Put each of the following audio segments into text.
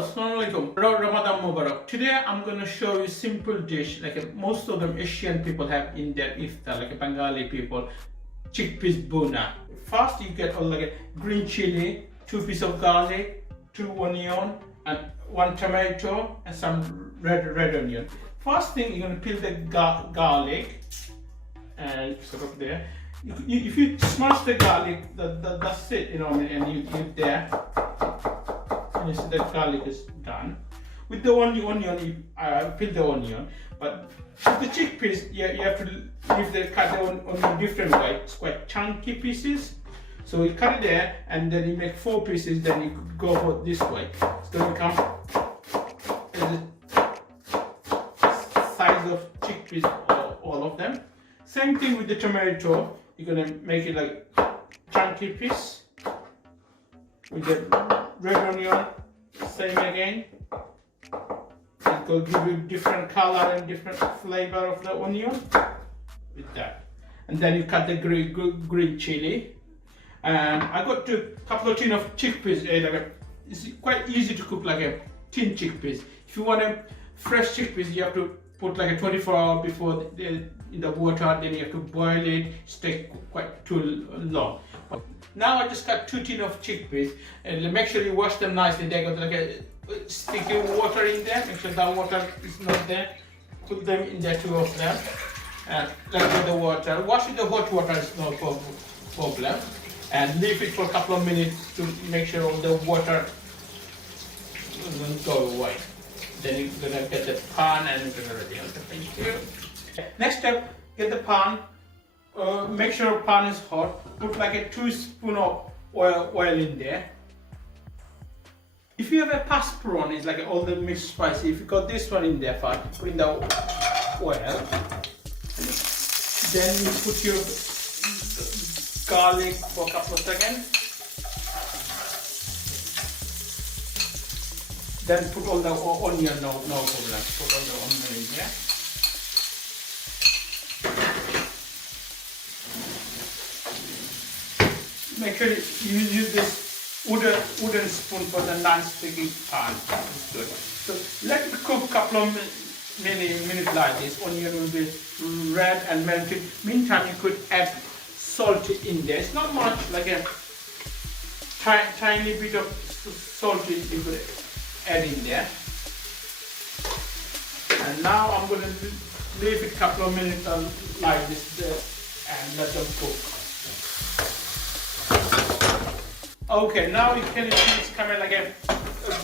Hello, Assalamualaikum. Ramadan Mubarak. Today I'm gonna show you simple dish like most of them Asian people have in their iftar, like Bengali people, chickpeas bhuna. First you get all like a green chili, 2 pieces of garlic, 2 onion, and 1 tomato, and some red onion. First thing you're gonna peel the garlic and sort of there. If you smash the garlic, that's it, you know, and you there. And you see the garlic is done. With the onion, you peel the onion, but with the chickpeas, you have to cut the onion different way. It's quite chunky pieces. So you cut it there, and then you make 4 pieces. Then you go for this way. It's going to come the size of chickpeas, all of them. Same thing with the tomato. You're gonna make it like chunky piece. With the red onion, same again. It will give you different color and different flavor of the onion with that. And then you cut the green chili. And I got a couple of tin of chickpeas. It's quite easy to cook like a tin chickpeas. If you want a fresh chickpeas, you have to put like a 24 hours before in the water. Then you have to boil it. It takes quite too long. Now I just got 2 tins of chickpeas, and make sure you wash them nicely. They got like a sticky water in there. Make sure that water is not there. Put them in there, 2 of them, and let go the water. Wash with the hot water is no problem, and leave it for a couple of minutes to make sure all the water doesn't go away. Then you're gonna get the pan and you're gonna ready on the finish. Next step, get the pan. Make sure pan is hot. Put like a 2 spoons of oil in there. If you have a passpron, it's like all the mixed spices. If you got this one in there first, put in the oil. Then you put your garlic for a couple of seconds. Then put all the onion, no problem. Put all the onion in there. Make sure you use this wooden spoon for the non-sticky pan. That's good. So let it cook a couple of minutes like this. Onion will be red and melted. Meantime, you could add salt in there. It's not much, like a tiny bit of salt you could add in there. And now I'm going to leave it a couple of minutes like this and let them cook. Okay, now you can see it's coming like a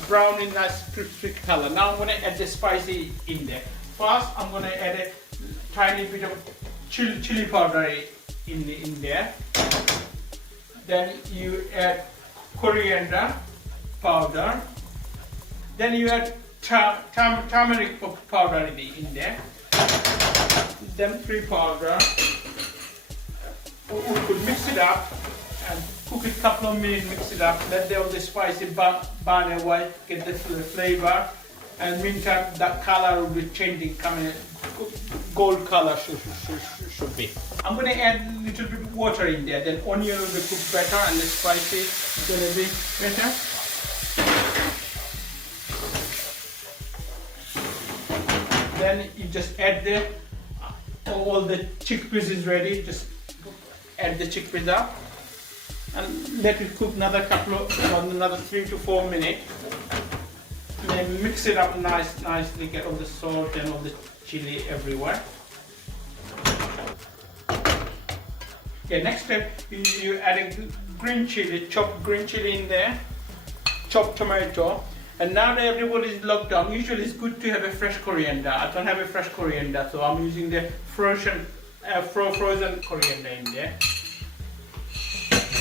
browny, nice crispy color. Now I'm going to add the spicy in there. First, I'm going to add a tiny bit of chili powder in there. Then you add coriander powder. Then you add turmeric powder in there. Then curry powder. We could mix it up and cook it a couple of minutes, mix it up, let all the spicy burn away, get the flavor, and meantime that color will be changing, coming gold color should be. I'm going to add a little bit of water in there, then onion will be cooked better and the spicy is going to be better. Then you just add all the chickpeas is ready, just add the chickpeas up. And let it cook another 3 to 4 minutes. And then mix it up nicely, get all the salt and all the chili everywhere. Okay, next step, you add a green chili, chopped green chili in there, chopped tomato. And now that everybody is locked down, usually it's good to have a fresh coriander. I don't have a fresh coriander, so I'm using the frozen coriander in there.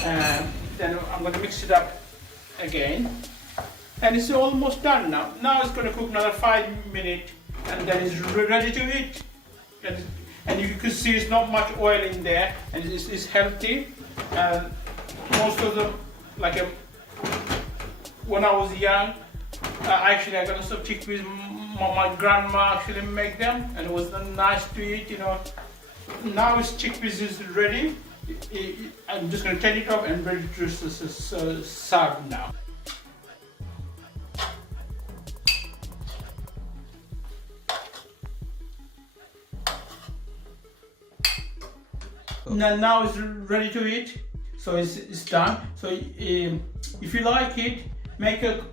And then I'm going to mix it up again, and it's almost done now. Now it's going to cook another 5 minutes, and then it's ready to eat. And you can see it's not much oil in there, and it's healthy. And most of them, like when I was young, actually I got some chickpeas. My grandma actually make them, and it was nice to eat. You know, now chickpeas is ready. I'm just going to turn it off and ready to serve now. Now it's ready to eat, so it's done. So if you like it, make a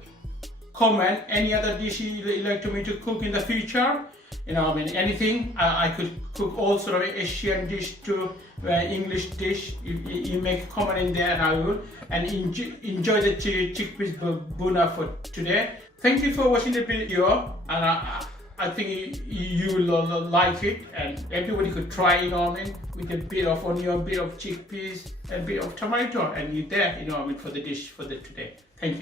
comment. Any other dish you like to me to cook in the future? You know, I mean, anything. I could cook all sort of Asian dish to English dish. You make a comment in there, and I will. And enjoy the chickpeas bhuna for today. Thank you for watching the video, and I think you will like it, and everybody could try, you know what I mean, with a bit of onion, bit of chickpeas, and a bit of tomato, and eat there, you know what I mean, for the dish for the today. Thank you.